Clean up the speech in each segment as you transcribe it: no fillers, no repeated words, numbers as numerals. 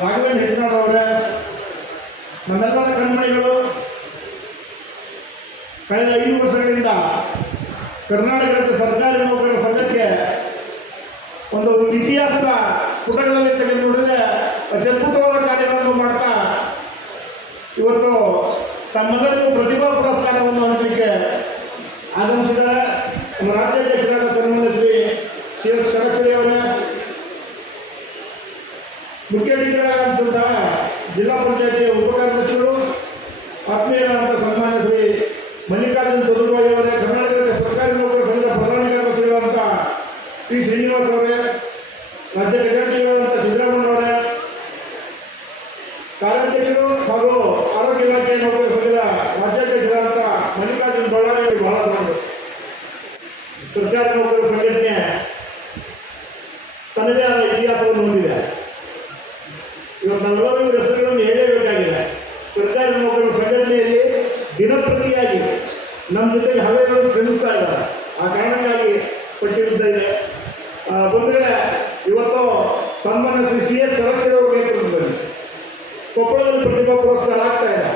ರಾಘವೇಂದ್ರ ಹಿಟ್ನಾಳ್ ನಮ್ಮೆಲ್ಲರ ಕಣ್ಮಣಿಗಳು. ಕಳೆದ 5 ವರ್ಷಗಳಿಂದ ಕರ್ನಾಟಕ ರಾಜ್ಯ ಸರ್ಕಾರಿ ನೌಕರರ ಸಂಘಕ್ಕೆ ಒಂದು ಇತಿಹಾಸದ ಪುಟಗಳಲ್ಲಿ ತೆಗೆದು ನೋಡಿದರೆ ಅತ್ಯದ್ಭುತವಾದ ಕಾರ್ಯಗಳನ್ನು ಮಾಡ್ತಾ ಇವತ್ತು ತಮ್ಮೆಲ್ಲರಿಗೂ ಪ್ರತಿಭಾ ಪುರಸ್ಕಾರವನ್ನು ಹಂಚಲಿಕ್ಕೆ ಆಗಮಿಸಿದ್ದಾರೆ. ನಮ್ಮ ರಾಜ್ಯಾಧ್ಯಕ್ಷರಾದ ಸನ್ಮಾನ್ಯ ಶ್ರೀ ಷಡಕ್ಷರಿ ಅವರೇ, ಮುಖ್ಯ ಅತಿಥಿಗಳಾದಂತಹ ಜಿಲ್ಲಾ ಪಂಚಾಯತಿಯ ಉಪಕಾರ್ಯದರ್ಶಿಗಳು, ಆತ್ಮೀಯರಾದಂಥ ಸನ್ಮಾನ್ಯ ಶ್ರೀ ಮಲ್ಲಿಕಾರ್ಜುನ ಚದುರ್ಭಾಯಿ ಅವರೇ, ಕರ್ನಾಟಕ ಸರ್ಕಾರಿ ನೌಕರರ ಸಂಘದ ಪ್ರಧಾನ ಕಾರ್ಯದರ್ಶಿಗಳಾದಂಥ ಶ್ರೀ ಶ್ರೀನಿವಾಸ್ ಅವರೇ, ರಾಜ್ಯ ಖಜಾಂಚಿಗಳಾದಂಥ ಸಿದ್ದರಾಮಯ್ಯ ಅವರೇ, ಕಾರ್ಯಾಧ್ಯಕ್ಷರು ಹಾಗೂ ಆರೋಗ್ಯ ಇಲಾಖೆ ನೌಕರರ ಸಂಘದ ರಾಜ್ಯಾಧ್ಯಕ್ಷರಾದಂಥ ಮಲ್ಲಿಕಾರ್ಜುನ ಬಳ್ಳಾರಿ ಅವರು ಬಹಳ ದೊಡ್ಡ ಸರ್ಕಾರಿ ನೌಕರರ ಸಂಘಟನೆ ತನ್ನದೇ ಆದ ಇತಿಹಾಸವನ್ನು ಹೊಂದಿದೆ. ಇವತ್ತು ನಾವೆಲ್ಲರೂ ಇವ್ರ ಹೆಸರುಗಳನ್ನು ಹೇಳಲೇಬೇಕಾಗಿದೆ. ಸರ್ಕಾರಿ ನೌಕರರ ಸಂಘಟನೆಯಲ್ಲಿ ದಿನಪ್ರತಿಯಾಗಿ ನಮ್ಮ ಜೊತೆಗೆ ಹವೆಗಳನ್ನು ಶ್ರಮಿಸ್ತಾ ಇದ್ದಾರೆ. ಆ ಕಾರಣಕ್ಕಾಗಿ ಪಟ್ಟಿರುತ್ತಾ ಇದೆ. ಬಂದರೆ ಇವತ್ತು ಸನ್ಮಾನ್ಯ ಶ್ರೀ CS ಷಡಕ್ಷರಿ ಅವರ ನೇತೃತ್ವದಲ್ಲಿ ಕೊಪ್ಪಳದಲ್ಲಿ ಪ್ರತಿಭಾ ಪುರಸ್ಕಾರ ಆಗ್ತಾ ಇದೆ.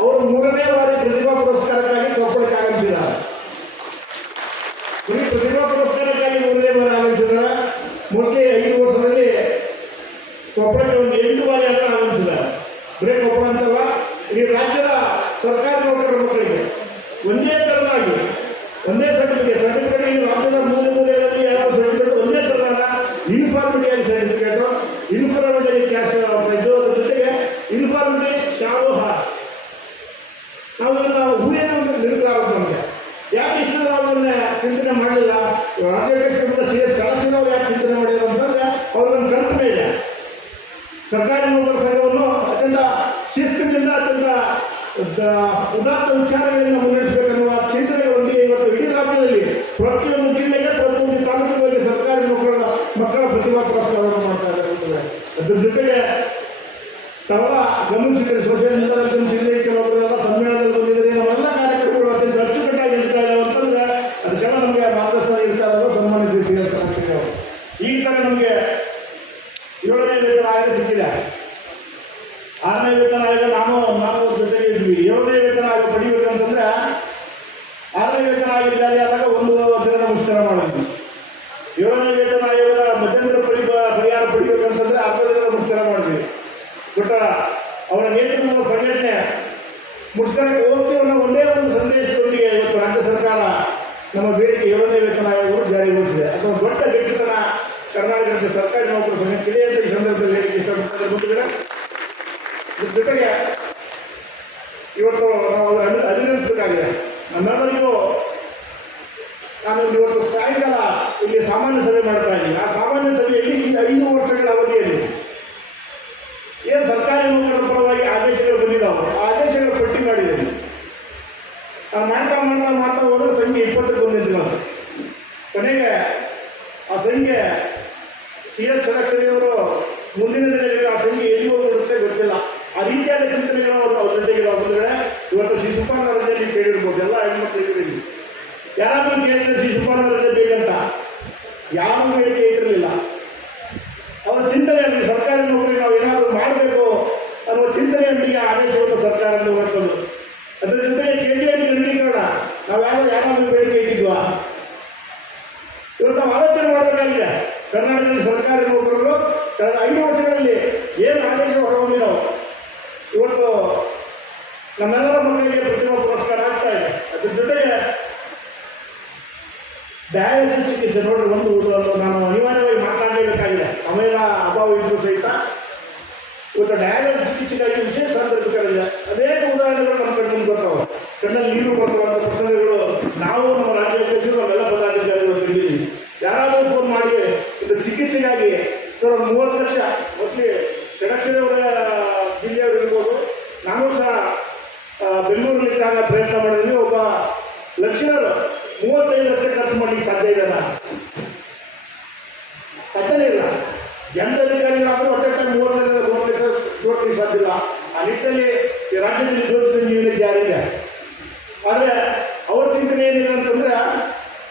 ಅವರು 3ನೇ ಬಾರಿ ಪ್ರತಿಭಾ ಪುರಸ್ಕಾರಕ್ಕಾಗಿ ಕೊಪ್ಪಳಕ್ಕೆ ಆಗಮಿಸಿದ್ದಾರೆ. ಪ್ರತಿಭಾ ಪುರಸ್ಕಾರಕ್ಕಾಗಿ 3ನೇ ಬಾರಿ ಆಗಮಿಸಿದ್ದಾರೆ. ಮೋಸ್ಟ್ಲಿ 5 ವರ್ಷದಲ್ಲಿ ಕೊಪ್ಪಳಕ್ಕೆ ಒಂದು 8 ಬಾರಿ ಆದರೂ ಆಗಮಿಸಿದ್ದಾರೆ. ಬರೀ ಕೊಪ್ಪಳ ಅಂತಲ್ಲ, ಈ ರಾಜ್ಯದ ಸರ್ಕಾರಿ ನೌಕರರ ಮಕ್ಕಳಿಗೆ ಒಂದೇ ಥರನಾಗಿ ಒಂದೇ ಸರ್ಟಿಫಿಕೇಟ್ ಈ ರಾಜ್ಯದ ಮೂಲೆಗಳಲ್ಲಿ ಯಾವ ಸರ್ಟಿಫಿಕೇಟ್ ಒಂದೇ ಥರನಾದ ಯೂನಿಫಾರ್ಮಿಟಿಯಾಗಿ ಸರ್ಟಿಫಿಕೇಟು, ಯೂನಿಫಾರ್ಮಿಟಿ ಕ್ಯಾಶ್ ಪ್ರೈಸು, ಅದ್ರ ಜೊತೆಗೆ ಯೂನಿಫಾರ್ಮಿಟಿ ಶಾಲು ಹಾರ್. ನಾವು ಹೂವೇನು ನಿರ್ಧಾರ ನಮಗೆ ಯಾಕೆ ಇಷ್ಟು ನಾವು ಚಿಂತನೆ ಮಾಡಲಿಲ್ಲ? ರಾಜ್ಯಾಧ್ಯಕ್ಷರಿಂದ CS ಷಡಕ್ಷರಿ ಅವರು ಯಾಕೆ ಚಿಂತನೆ ಮಾಡಿದ್ರು ಅಂತಂದರೆ ಅವ್ರಿಗೊಂದು ಕಲ್ಪನೆ ಇದೆ. ಸರ್ಕಾರಿ ನೌಕರರ ಸಂಘವನ್ನು ಅತ್ಯಂತ ಶಿಸ್ತಿನಿಂದ ಅತ್ಯಂತ ಉದಾತ್ತ ವಿಚಾರಗಳಿಂದ ಮುನ್ನಡೆಸಬೇಕನ್ನುವ ಚಿಂತನೆಗಳೊಂದಿಗೆ ಇವತ್ತು ಇಡೀ ರಾಜ್ಯದಲ್ಲಿ ಪ್ರತಿಯೊಂದು ಜಿಲ್ಲೆಗೆ ಪ್ರತಿಯೊಂದು ತಾಲೂಕಿನಲ್ಲಿ ಸರ್ಕಾರಿ ನೌಕರರ ಮಕ್ಕಳ ಪ್ರತಿಭಾ ಪುರಸ್ಕಾರವನ್ನು ಮಾಡ್ತಾ ಇದ್ದಾರೆ. ಅದ್ರ ಜೊತೆಗೆ ತಾವೆಲ್ಲ ಗಮನಿಸಿದರೆ ಸೋಷಿಯಲ್ ಮೀಡಿಯಾದಲ್ಲಿ ಗಮನಿಸಿದರೆ ಕೆಲವೊಬ್ಬರೆಲ್ಲ ಸಮ್ಮೇಳನದಲ್ಲಿ ಬಂದಿದ್ದಾರೆ. ನಾವೆಲ್ಲ ಕಾರ್ಯಕ್ರಮಗಳು ಅತ್ಯಂತ ಅಚ್ಚುಕಟ್ಟಾಗಿ ನಡೀತಾ ಇದ್ದಾವೆ ಅಂತಂದರೆ ಅದಕ್ಕೆಲ್ಲ ನಮಗೆ ಮಾರ್ಗದರ್ಶನ ಇರ್ತಾ ಇರೋದು ಸನ್ಮಾನ್ಯ ಶ್ರೀ CS ಷಡಕ್ಷರಿ ಅವರು. ಈ ಥರ ನಮಗೆ 7ನೇ ವೇತನ ಆಯೋಗ ಸಿಕ್ಕಿದೆ. 6ನೇ ವೇತನ ಆಯೋಗ ನಾವು ಜೊತೆಗೆ ಇದ್ವಿ. 7ನೇ ವೇತನ ಆಯೋಗ ಪಡಿಬೇಕಂತಂದರೆ 6ನೇ ವೇತನ ಆಯೋಗ ಜಾರಿ ಆದಾಗ 1 ದಿನ ಮುಷ್ಕರ ಮಾಡಿದ್ವಿ. 7ನೇ ವೇತನ ಆಯೋಗದ ಮಧ್ಯಂತರ ಪರಿಹಾರ ಪಡಿಬೇಕಂತಂದರೆ 10 ದಿನದ ಮುಷ್ಕರ ಮಾಡಿದ್ವಿ. ಬಟ್ ಅವರ ನೇತೃತ್ವದ ಸಂಘಟನೆ ಮುಷ್ಕರಕ್ಕೆ ಹೋಗ್ತೀವಿ ಅನ್ನೋ ಒಂದೇ ಒಂದು ಸಂದೇಶದೊಂದಿಗೆ ಇವತ್ತು ರಾಜ್ಯ ಸರ್ಕಾರ ನಮ್ಮ ಬೇಡಿಕೆ 7ನೇ ವೇತನ ಆಯೋಗಗಳು ಜಾರಿಗೊಳಿಸಿದೆ. ಅಥವಾ ದೊಡ್ಡ ಗಟ್ಟಿತನ ಕರ್ನಾಟಕ ರಾಜ್ಯ ಸರ್ಕಾರಿ ನೌಕರರ ಸಂಘಕ್ಕಿದೆ ಅಂತ ಈ ಸಂದರ್ಭದಲ್ಲಿ ಹೇಳಕ್ಕೆ ಇಷ್ಟಪಡ್ತಾರೆ. ಬಂಧುಗಳೇ, ಇದ್ರ ಜೊತೆಗೆ ಇವತ್ತು ನಾವು ಅಭಿನಂದಿಸಬೇಕಾಗಿದೆ. ನಮ್ಮೆಲ್ಲರಿಗೂ ನಾನು ಇವತ್ತು ಸಾಯಂಕಾಲ ಇಲ್ಲಿ ಸಾಮಾನ್ಯ ಸಭೆ ಮಾಡ್ತಾ ಇದ್ದೀನಿ. ಆ ಸಾಮಾನ್ಯ ಸಭೆಯಲ್ಲಿ ಈ 5 ವರ್ಷಗಳ ಅವಧಿಯಲ್ಲಿ ಏನು ಸರ್ಕಾರಿ ನೌಕರರ ಪರವಾಗಿ ಆದೇಶಗಳು ಬಂದಿದ್ದಾವೆ, ಆ ಆದೇಶಗಳ ಪಟ್ಟಿ ಮಾಡಿದ್ದೀನಿ. ನಾನು ಮಾಡ್ತಾ ಹೋದರೆ ಸಂಖ್ಯೆ 20ಕ್ಕೆ ಬಂದಿದ್ದು. ಕೊನೆಗೆ ಆ ಸಂಖ್ಯೆ CS ಷಡಕ್ಷರಿ ಅವರು ಮುಂದಿನ ದಿನಗಳಲ್ಲಿ ಆ ಸಂಖ್ಯೆ ಎಲ್ಲಿ ಹೋಗಿರುತ್ತೆ ಗೊತ್ತಿಲ್ಲ. ಆ ರೀತಿಯಾದ ಚಿಂತನೆಗಳು ಅವ್ರ ಜೊತೆಗೆ ಬಂಧುಗಳೇ, ಇವತ್ತು ಶಿಶುಪಾಲನ ರಜೆಯಲ್ಲಿ ಕೇಳಿರ್ಬೋದು. ಎಲ್ಲ ಹೆಣ್ಮಕ್ಳಿಗೆ ಯಾರಾದರೂ ಕೇಳಿದ್ರೆ ಶಿಶುಪಾಲನ ರಜೆ ಬೇಕಂತ ಯಾರೂ ಬೇಡಿಕೆ ಇಟ್ಟಿರಲಿಲ್ಲ. ಅವರ ಚಿಂತನೆಯಲ್ಲಿ ಸರ್ಕಾರಿ ನೌಕರಿ ನಾವು ಏನಾದರೂ ಮಾಡಬೇಕು ಅನ್ನುವ ಚಿಂತನೆಯೊಂದಿಗೆ ಆದೇಶವನ್ನು ಸರ್ಕಾರದಿಂದ ಹೊರತದ್ದು. ಅದರ ಜೊತೆಗೆ KGI ಗಣಕೀಕರಣ ನಾವು ಯಾರಾದರೂ ಬೇಡಿಕೆ ಇಟ್ಟಿದ್ವಾ? ಇವತ್ತು ನಾವು ಆಲೋಚನೆ ಮಾಡಬೇಕಾಗಿದೆ. ಕರ್ನಾಟಕದ ಸರ್ಕಾರಿ ನೌಕರರು ಕಳೆದ 5 ವರ್ಷಗಳಲ್ಲಿ ಏನು ಆದೇಶ ಹೊರಹೊಮ್ಮಿದವು. ಇವತ್ತು ನಮ್ಮೆಲ್ಲರ ಮಕ್ಕಳಿಗೆ ಪ್ರತಿಭಾ ಪುರಸ್ಕಾರ ಆಗ್ತಾ ಇದೆ. ಅದ್ರ ಜೊತೆಗೆ ಡಯಾಲಿಸಿಸ್ ಚಿಕಿತ್ಸೆ ನೋಡ್ರಿ, ಒಂದು ನಾನು ಅನಿವಾರ್ಯವಾಗಿ ಮಾತನಾಡಲೇಬೇಕಾಗಿದೆ. ಸಮಯದ ಅಭಾವ ಇದ್ದರೂ ಸಹಿತ ಇವತ್ತು ಡಯಾಲಿಸಿಸ್ ಚಿಕಿತ್ಸೆಗಾಗಿ ವಿಶೇಷ ಸಂದರ್ಭಗಳಿದೆ. ಅನೇಕ ಉದಾಹರಣೆಗಳು ನಮ್ಮ ಕಣ್ಣಿಗೆ ಬರ್ತಾವೆ. ಕಣ್ಣಲ್ಲಿ ನೀರು ಬರ್ತವಂಥ ಪ್ರಸಂಗಗಳು ನಾವು ನಮ್ಮ ರಾಜ್ಯಾಧ್ಯಕ್ಷರು ನಾವೆಲ್ಲ ಪದಾಧಿಕಾರಿಗಳು ತಿಳಿದೀವಿ. ಯಾರಾದರೂ ಫೋನ್ ಮಾಡಿ ಇದು ಚಿಕಿತ್ಸೆಗಾಗಿ ಸರ್ 30 ಲಕ್ಷ, ಮೊದಲೇ ಷಡಕ್ಷರಿ ಅವರ ಜಿಲ್ಲೆಯವರು ಇರ್ಬೋದು, ನಾನು ಸಹ ಬೆಂಗಳೂರಿನಿದ್ದಾಗ ಪ್ರಯತ್ನ ಮಾಡಿದ್ವಿ. ಒಬ್ಬ ಲಕ್ಷಣರು 35 ಲಕ್ಷ ಖರ್ಚು ಮಾಡಲಿಕ್ಕೆ ಸಾಧ್ಯ ಇದೆ? ಸಾಧ್ಯನೇ ಇಲ್ಲ. ಎಂಥ ಅಧಿಕಾರಿಗಳಾದರೂ ಒಟ್ಟೆ 30 ಲಕ್ಷ ಜೋಡಿಸಲಿಕ್ಕೆ ಸಾಧ್ಯ ಇಲ್ಲ. ಆ ನಿಟ್ಟಿನಲ್ಲಿ ಈ ರಾಜ್ಯದಲ್ಲಿ ಜೋಡಿಸಿದ ನೀವೇ ಜಾರಿದೆ. ಆದರೆ ಅವ್ರ ಚಿಂತನೆ ಏನಿದೆ ಅಂತಂದರೆ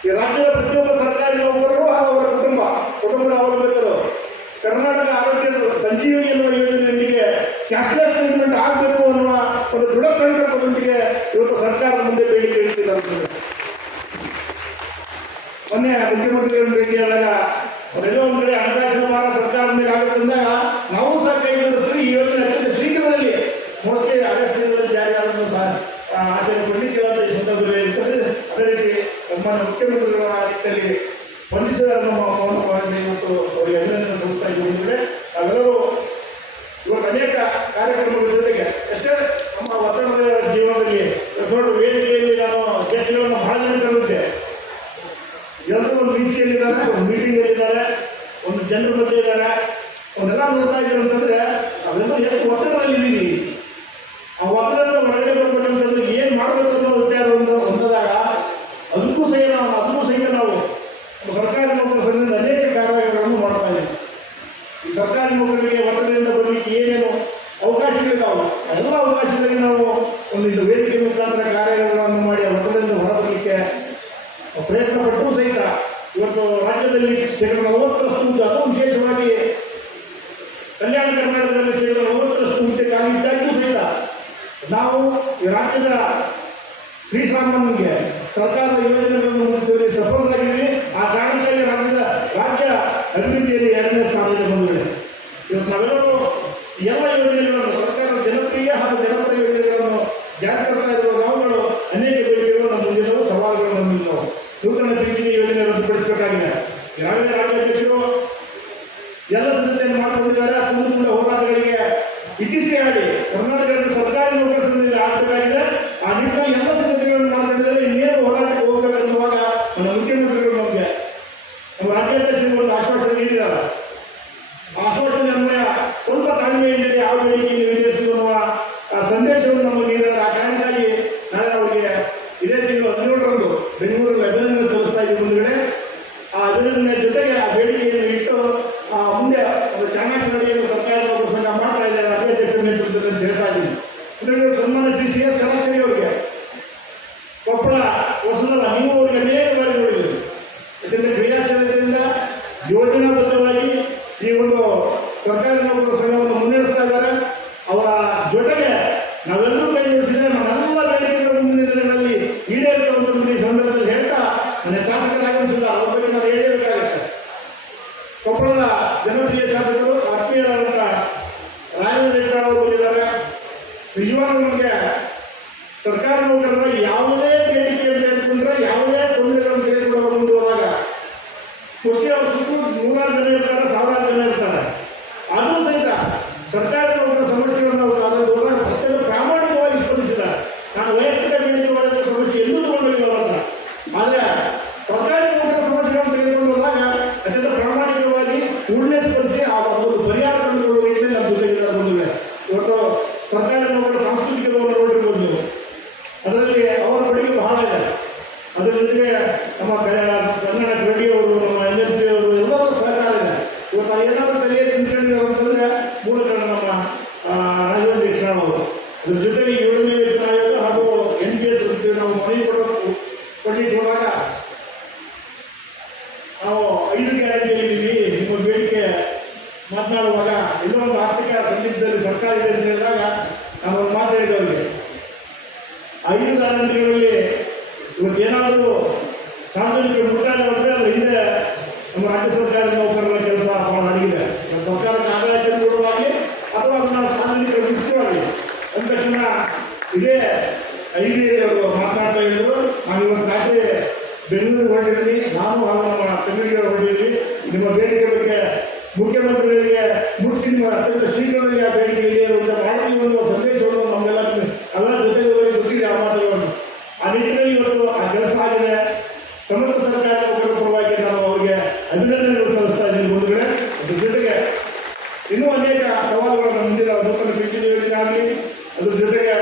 ಈ ರಾಜ್ಯದ ಪ್ರತಿಯೊಬ್ಬ ಸರ್ಕಾರಿ ನೌಕರರು ಹಾಗೂ ಅವರ ಕುಟುಂಬದ ಅವಲಂಬಿತರು ಕರ್ನಾಟಕ ಆರೋಗ್ಯ ಸಂಜೀವಿನಿ ಕ್ಯಾಶ್ಲೆಸ್ ಪೇಮೆಂಟ್ ಆಗಬೇಕು ಅನ್ನುವ ಒಂದು ದೃಢ ಸಂಕಲ್ಪದೊಂದಿಗೆ ಇವತ್ತು ಸರ್ಕಾರದ ಮುಂದೆ ಬೇಡಿಕೆ ಇಡ್ತಿದ್ದಾರೆ. ಮೊನ್ನೆ ಮುಖ್ಯಮಂತ್ರಿಗಳನ್ನು ಭೇಟಿಯಾದಾಗ ಅವರೆಲ್ಲೋ ಒಂದು ಕಡೆ ಹಣಕಾಸಿನ ಭಾರ ಸರ್ಕಾರದ ಮೇಲೆ ಆಗುತ್ತಂದಾಗ ನಾವು ಸಹ ಕೈ ಜೋಡಿಸ್ತೀವಿ. ಈ ಯೋಜನೆ ಅತ್ಯಂತ ಶೀಘ್ರದಲ್ಲಿ ಮೋಸ್ಟ್ಲಿ ಆಗಸ್ಟ್ ತಿಂಗಳಲ್ಲಿ ಜಾರಿ ಆಗೋದು ಸಹ ಆಚರಣೆ ಕೊಡಲಿಕ್ಕೆ ಅಂತ ಈ ಸಂದರ್ಭದಲ್ಲಿ ಇರ್ತದೆ. ಅದೇ ರೀತಿ ನಮ್ಮ ಮುಖ್ಯಮಂತ್ರಿಗಳ ನಿಟ್ಟಿನಲ್ಲಿ ಸ್ಪಂದಿಸಿದ ನಮ್ಮ ಪವನ್ ಕುಮಾರ್ ಇವತ್ತು ಅವರಿಗೆ ಅಭಿನಂದನೆ ಸಲ್ಲಿಸ್ತಾ ಇದ್ದೀವಿ. ನಾವೆಲ್ಲರೂ ಇವತ್ತು ಅನೇಕ ಕಾರ್ಯಕ್ರಮಗಳ ಜೊತೆಗೆ ಎಷ್ಟೇ ನಮ್ಮ ಒತ್ತಡದ ಜೀವನದಲ್ಲಿ ದೊಡ್ಡ ವೇದಿಕೆಯಲ್ಲಿ ನಾನು ಗೆಸ್ಟ್ಗಳನ್ನು ಬಹಳ ಜನ ಕರೆದಿದ್ದೆ. ಎಲ್ಲರೂ ಒಂದು ರೀತಿಯಲ್ಲಿದ್ದಾರೆ, ಒಂದು ಮೀಟಿಂಗಲ್ಲಿದ್ದಾರೆ, ಒಂದು ಜನರ ಮಧ್ಯೆ ಇದ್ದಾರೆ. ಅವನ್ನೆಲ್ಲ ನೋಡ್ತಾ ಇದ್ದಾರೆ ಅಂತಂದರೆ ನಾವೆಲ್ಲ ಎಷ್ಟು ಒತ್ತಡದಲ್ಲಿದ್ದೀವಿ. ಆ ಒತ್ತಡದಿಂದ ಹೊರಗಡೆ ಬರ್ಬೇಕಂತಂದ್ರೆ ಏನು ಮಾಡಬೇಕು ಅನ್ನೋ ವಿಚಾರವನ್ನು ಹೊಂದಿದಾಗ ಅದಕ್ಕೂ ಸಹಿತ ನಾವು ಸರ್ಕಾರಿ ನೌಕರ ಸಂಘದಿಂದ ಅನೇಕ ಕಾರ್ಯಗಳನ್ನು ಮಾಡ್ತಾ ಇದ್ದೀವಿ. ಈ ಸರ್ಕಾರಿ ನೌಕರರಿಗೆ ಒತ್ತಡದಿಂದ ಬರಲಿಕ್ಕೆ ಏನೇನು ಅವಕಾಶಗಳಿದ್ದಾವೆ ಎಲ್ಲ ಅವಕಾಶಗಳಿಗೆ ನಾವು ಒಂದಿಷ್ಟು ವೇದಿಕೆ ಮುಖಾಂತರ ಕಾರ್ಯಗಳನ್ನು ಮಾಡಿ ಒತ್ತಡದಿಂದ ಹೊರಬರಲಿಕ್ಕೆ ಪ್ರಯತ್ನ ಪಟ್ಟರೂ ಸಹಿತ ಇವತ್ತು ರಾಜ್ಯದಲ್ಲಿ ಶೇಕಡ 40ರಷ್ಟು ಹುದ್ದೆ, ಅದು ವಿಶೇಷವಾಗಿ ಕಲ್ಯಾಣ ಕರ್ನಾಟಕದಲ್ಲಿ ಶೇಕಡ 40ರಷ್ಟು ಹುದ್ದೆ ಖಾಲಿ ಇದ್ದಾಗಿಯೂ ಸಹಿತ ನಾವು ಈ ರಾಜ್ಯದ ಶ್ರೀಸಾಮಾನ್ಯನಿಗೆ ಸರ್ಕಾರದ ಯೋಜನೆಗಳನ್ನು ಮುಗಿಸುವಲ್ಲಿ ಸಫಲರಾಗಿದ್ದೀವಿ. ಆ ಕಾರಣಕ್ಕಾಗಿ ರಾಜ್ಯ ಅಭಿವೃದ್ಧಿಯಲ್ಲಿ 2ನೇ ಸ್ಥಾನದಲ್ಲಿ ಬಂದಿದೆ. ಇವತ್ತು ನಾವೆಲ್ಲರೂ ಎಲ್ಲ ಯೋಜನೆಗಳನ್ನು ಸರ್ಕಾರದ ಜನಪ್ರಿಯ ಹಾಗೂ ಜನಪರ ಯೋಜನೆಗಳನ್ನು ಜಾರಿ ತರ್ತಾ ಇರುವ ನಾವುಗಳು ಅನೇಕ ಬೇಡಿಕೆಗಳು ನಮ್ಮ ಮುಂದಿನವು, ಸವಾಲುಗಳು ನಮ್ಮಿದ್ದವು. ನೂತನ ಪಿಂಚಣಿ ಯೋಜನೆ ರದ್ದುಪಡಿಸಬೇಕಾಗಿದೆ. ಈಗಾಗಲೇ ರಾಜ್ಯಾಧ್ಯಕ್ಷರು ಎಲ್ಲ ಸಿದ್ಧತೆಯನ್ನು ಮಾಡಿಕೊಂಡಿದ್ದಾರೆ. ಮುಂದಿನ ಹೋರಾಟಗಳಿಗೆ ಇತಿಶ್ರೀ ಆಡಿ ಕರ್ನಾಟಕದ ಸರ್ಕಾರಿ ನೌಕರ ಸಂಘದಿಂದ ಆಗಬೇಕಾಗಿದೆ. ಆ ನಿಟ್ಟಿನಲ್ಲಿ ಎಲ್ಲ ಸಿದ್ಧತೆಗಳನ್ನು ಮಾಡಿಕೊಂಡಿದ್ದಾರೆ. ಇನ್ನೇನು ಹೋರಾಟಕ್ಕೆ ಹೋಗಬೇಕನ್ನುವಾಗ ನಮ್ಮ ಮುಖ್ಯಮಂತ್ರಿಗಳು ನಮಗೆ ನಮ್ಮ ರಾಜ್ಯಾಧ್ಯಕ್ಷರಿಗೆ ಒಂದು ಆಶ್ವಾಸನೆ ನೀಡಿದ್ದಾರೆ. ಆ ಆಶ್ವಾಸನೆ ಅನ್ವಯ ಸ್ವಲ್ಪ ತಾಳ್ಮೆಯಿಂದಲೇ ಯಾವ ಬೇಡಿಕೆಯನ್ನು ಈಡೇರಿಸುವ ಸಂದೇಶವನ್ನು ನಮಗೆ ನೀಡಿದ್ದಾರೆ. ಆ ಕಾರಣಕ್ಕಾಗಿ ನಾಳೆ ಅವರಿಗೆ ಇದೇ ತಿಂಗಳು 17ರಂದು ಬೆಂಗಳೂರಲ್ಲಿ ಅಭಿನಂದನೆ ಸಲ್ಲಿಸ್ತಾ ಇದ್ದೀವಿ. ಮುಂದುಗಡೆ ಆ ಅಭಿನಂದನೆ ಜೊತೆಗೆ ಆ ಬೇಡಿಕೆಯನ್ನು ಇಟ್ಟು ಮುಂದೆ ಒಂದು ಚಾಣಾಕ್ಷರಿಯನ್ನು ಸರ್ಕಾರಿ ನೌಕರ ಸಂಘ ಮಾಡ್ತಾ ಇದ್ದಾರೆ ರಾಜ್ಯಾಧ್ಯಕ್ಷರ ನೇತೃತ್ವದಲ್ಲಿ ಅಂತ ಹೇಳ್ತಾ ಇದ್ದೀನಿ. ಇದರಲ್ಲಿ ಸನ್ಮಾನ್ಯ ಶ್ರೀ CS ಷಡಕ್ಷರಿ ಅವರಿಗೆ ಕೊಪ್ಪಳ ಹೊಸದಲ್ಲ, ನೀವು ಅವರಿಗೆ ಅನೇಕ ಬಾರಿ ನೋಡಿದ್ದೀರಿ. ಯಾಕೆಂದರೆ ಕ್ರಿಯಾಶೀಲತೆಯಿಂದ ಯೋಜನಾಬದ್ಧವಾಗಿ ಈ ಒಂದು ಸರ್ಕಾರಿ ನೌಕರ ಸಂಘವನ್ನು ಮುನ್ನಡೆಸ್ತಾ ಇದ್ದಾರೆ. ಅವರ ಜೊತೆಗೆ ನಾವೆಲ್ಲರೂ ಕೈ ಜೋಡಿಸಿದರೆ ನಮ್ಮೆಲ್ಲ ಬೇಡಿಕೆಗಳು ಮುಂದಿನ ದಿನಗಳಲ್ಲಿ ಈಡೇರಿಸುವಂಥ ಈ ಸಂದರ್ಭದಲ್ಲಿ ಹೇಳ್ತಾ ನನ್ನ ಶಾಸಕರು ಆಗಮಿಸಿದ್ದಾರೆ. ಅವ್ರ ಬಗ್ಗೆ ನಾನು ಹೇಳಬೇಕಾಗುತ್ತೆ. ಕೊಪ್ಪಳದ ಜನಪ್ರಿಯ ಶಾಸಕರು ಆತ್ಮೀಯರಾದಂಥ ರಾಘವೇಂದ್ರ ಅವರು ಬಂದಿದ್ದಾರೆ. ನಿಜವಾಗ್ಲೂ ನಮಗೆ ಸರ್ಕಾರಿ ನೌಕರರ ಯಾವುದೇ ಬೇಡಿಕೆಯನ್ನು ತೆಗೆದುಕೊಂಡ್ರೆ, ಯಾವುದೇ ತೊಂದರೆಗಳನ್ನು ತೆಗೆದುಕೊಂಡು ಮುಂದೆ ಹೋದಾಗ ಪ್ರತಿ ಅವ್ರ ಸುತ್ತಲೂ 100 ಜನ ಇರ್ತಾರೆ, 1000 ಜನ ಇರ್ತಾರೆ. ಆದರೂ ಸಹಿತ ಸರ್ಕಾರಿ ನೌಕರ ಸಮಸ್ಯೆಗಳನ್ನು ಅವರು ಅದರಲ್ಲಿ ಹೋದಾಗ ಅತ್ಯಂತ ಪ್ರಾಮಾಣಿಕವಾಗಿ ಸ್ಪಂದಿಸಿದ್ದಾರೆ. ನಾನು ವೈಯಕ್ತಿಕ ಬೇಡಿಕೆವಾದ ಸಮಸ್ಯೆ ಎಲ್ಲೂ ತಗೊಂಡಿಲ್ಲ ಅಂತ. ಆದರೆ ಸರ್ಕಾರಿ ನೌಕರ ಸಮಸ್ಯೆಗಳನ್ನು ತೆಗೆದುಕೊಂಡು ಹೋದಾಗ ಅತ್ಯಂತ ಪ್ರಾಮಾಣಿಕವಾಗಿ ಕೂಡಲೇ ಸ್ಪಂದಿಸಿ ಆ ಒಂದು ಪರಿಹಾರ ಕಂಡುಕೊಳ್ಳುವ ರೀತಿಯಲ್ಲಿ ನಮ್ಮ ಜೊತೆಗೆ ಬಂದಿವೆ. ಇವತ್ತು ಸರ್ಕಾರಿ ನೌಕರ ಸಾಂಸ್ಕೃತಿಕ ಭವನ ನೋಡಿರ್ಬೋದು ನೀವು. ಅದರಲ್ಲಿ ಅವರ ಕೊಡುಗೆ ಬಹಳ ಇದೆ. ಅದರ ಜೊತೆಗೆ ನಮ್ಮ ಕನ್ನಡ ರೆಡ್ಡಿಯವರು, ನಮ್ಮ NLC ಅವರು ಎಲ್ಲರೂ ಸಹಕಾರ ಇದೆ. ಇವತ್ತು ಏನಾದರೂ ಕಲಿಯೇ ತಿಳ್ಕೊಂಡಿದ್ದಾರೆ ಅಂತಂದರೆ ಮೂಲ ಕಾರಣ ನಮ್ಮ ರಾಜೇಂದ್ರ ಕೃಷ್ಣ ಅವರು. ಅದ್ರ ಜೊತೆಗೆ 7ನೇ ವೇತನ ಆಯೋಗ ಹಾಗೂ NPS ನಾವು ಮನವಿ ಕೊಡಲಿಕ್ಕೆ ಹೋದಾಗ ನಾವು 5 ಗ್ಯಾರಂಟಿಯಲ್ಲಿದ್ದೀವಿ, ನಿಮ್ಮ ಬೇಡಿಕೆ ಮಾತನಾಡುವಾಗ ಎಲ್ಲೋ ಒಂದು ಆರ್ಥಿಕ ಸಂದಿಗ್ಧದಲ್ಲಿ ಸರ್ಕಾರ ಇದೆ ಅಂತ ಹೇಳಿದಾಗ ನಾವು ಒಂದು ಮಾತು ಹೇಳಿದವರಿಗೆ 5 ಗ್ಯಾರಂಟಿಗಳಲ್ಲಿ ಇವತ್ತೇನಾದರೂ ಸಾರ್ವಜನಿಕರು ಮುಟ್ಟಾಗಿ ಬಂದರೆ ಅದರ ಹಿಂದೆ ನಮ್ಮ ರಾಜ್ಯ ಸರ್ಕಾರದ ನೌಕರರ ಕೆಲಸ ಅಡಗಿದೆ. ಸರ್ಕಾರಕ್ಕೆ ಆದಾಯ ತಂದುಕೊಡುವಾಗಿ ಅಥವಾ ಅದನ್ನು ಸಾರ್ವಜನಿಕರು ಮುಖ್ಯವಾಗಿ ಅಂದ ತಕ್ಷಣ ಇದೇ ಅವರು ಮಾತನಾಡ್ತಾ ಇದ್ದರು. ನಾನು ಇವತ್ತು ರಾತ್ರಿ ಬೆಂಗಳೂರಿಗೆ ಹೊರಟಿದ್ದೀನಿ, ನಾನು ಹಾಗೂ ನಮ್ಮ ಕನ್ನಡಿಗರು ಹೊರಟಿದ್ದೀವಿ. ನಿಮ್ಮ ಬೇಡಿಕೆ ಬಗ್ಗೆ ಮುಖ್ಯಮಂತ್ರಿಗಳಿಗೆ ಮುಗಿಸಿ ನಿಮ್ಮ ಅತ್ಯಂತ ಶೀಘ್ರದಲ್ಲಿ ಆ ಬೇಡಿಕೆ ಇದೆ ಮಾಡ್ತೀವಿ ಅನ್ನುವ ಸಂದೇಶವನ್ನು ನಮ್ಮೆಲ್ಲ ಜೊತೆಗೆ ಗೊತ್ತಿದೆ ಆ ಮಾತುಗಳನ್ನು. ಆ ನಿಟ್ಟಿನಲ್ಲಿ ಇವತ್ತು ಆ ಕೆಲಸ ಆಗಿದೆ. ಸಮರ್ಥ ಸರ್ಕಾರಿ ನೌಕರರ ಪರವಾಗಿ ನಾವು ಅವರಿಗೆ ಅಭಿನಂದನೆಗಳು ಸಲ್ಲಿಸ್ತಾ ಇದ್ದೀನಿ. ಮುಂದುಗಡೆ ಅದ್ರ ಜೊತೆಗೆ ಇನ್ನೂ ಅನೇಕ ಸವಾಲುಗಳನ್ನು ಮುಂದಿನ ನೂತನ ಪಿಂಚಣಿ ಯೋಜನೆ ಆಗಲಿ, ಅದ್ರ ಜೊತೆಗೆ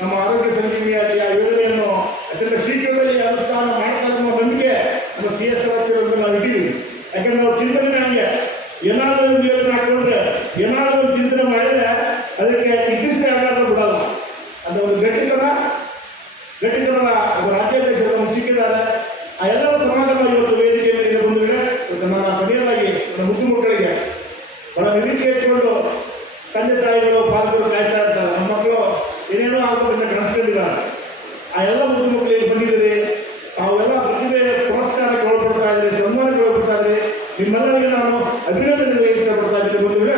ನಮ್ಮ ಆರೋಗ್ಯ ಸಂಜೀವಿನಿಯಾಗಿ ಆ ಯೋಜನೆಯನ್ನು ಅತ್ಯಂತ ಶೀಘ್ರದಲ್ಲಿ ಅನುಷ್ಠಾನ ಮಾಡ್ತಾರೆ ಅನ್ನೋ ನಂಬಿಕೆ ನಮ್ಮ CS ಷಡಕ್ಷರಿ ನಾವು ಇದ್ದೀವಿ. ಯಾಕಂದ್ರೆ ನಾವು ಚಿಂತನೆ ಹಂಗೆ ಏನಾದರೂ ಒಂದು ಯೋಜನೆ ಹಾಕೊಂಡ್ರೆ ಏನಾದರೂ ಒಂದು ಚಿಂತನೆ ಮಾಡಿದರೆ ಅದಕ್ಕೆ ಇತ್ತೀಚೆಗೆ ಆಧಾರ ಬಿಡಲ್ಲ. ಅದು ಒಂದು ಗಟ್ಟಿತನ ರಾಜ್ಯಾಧ್ಯಕ್ಷರು ನಮಗೆ ಸಿಕ್ಕಿದ್ದಾರೆ. ಆ ಎಲ್ಲರೂ ಸಮಾಜವಾಗಿ ಇವತ್ತು ವೇದಿಕೆಯಲ್ಲಿ ಬಂದಿದೆ. ನನ್ನ ಕೊನೆಯದಾಗಿ ನನ್ನ ಮುದ್ದು ಮಕ್ಕಳಿಗೆ ಬಹಳ ನಿರೀಕ್ಷೆ ಇಟ್ಕೊಂಡು ತಂದೆ ತಾಯಿಗಳು ಪಾಲಕರು ಕಾಯ್ತಾ ಇರ್ತಾರೆ, ನಮ್ಮ ಮಕ್ಕಳು ಏನೇನೋ ಆಗೋದ್ರಿಂದ ಕನಸ್ಕೊಂಡಿದ್ದಾರೆ. ಆ ಎಲ್ಲ ಮುದ್ದು ಮಕ್ಕಳಿಗೆ ಬಂದಿದ್ದೀರಿ, ಅವೆಲ್ಲ ಪ್ರತಿಭೆ ಪುರಸ್ಕಾರಕ್ಕೆ ಒಳಪಡ್ತಾ ಇದ್ದೀರಿ, ಸನ್ಮಾನಕ್ಕೆ ಒಳಪಡ್ತಾ ಇದ್ದೀರಿ. ನಿಮ್ಮೆಲ್ಲರಿಗೆ ನಾನು ಅಭಿನಂದನೆ ಇಷ್ಟಪಡ್ತಾ ಇದ್ದೀನಿ ಬಂಧುಗಳೇ.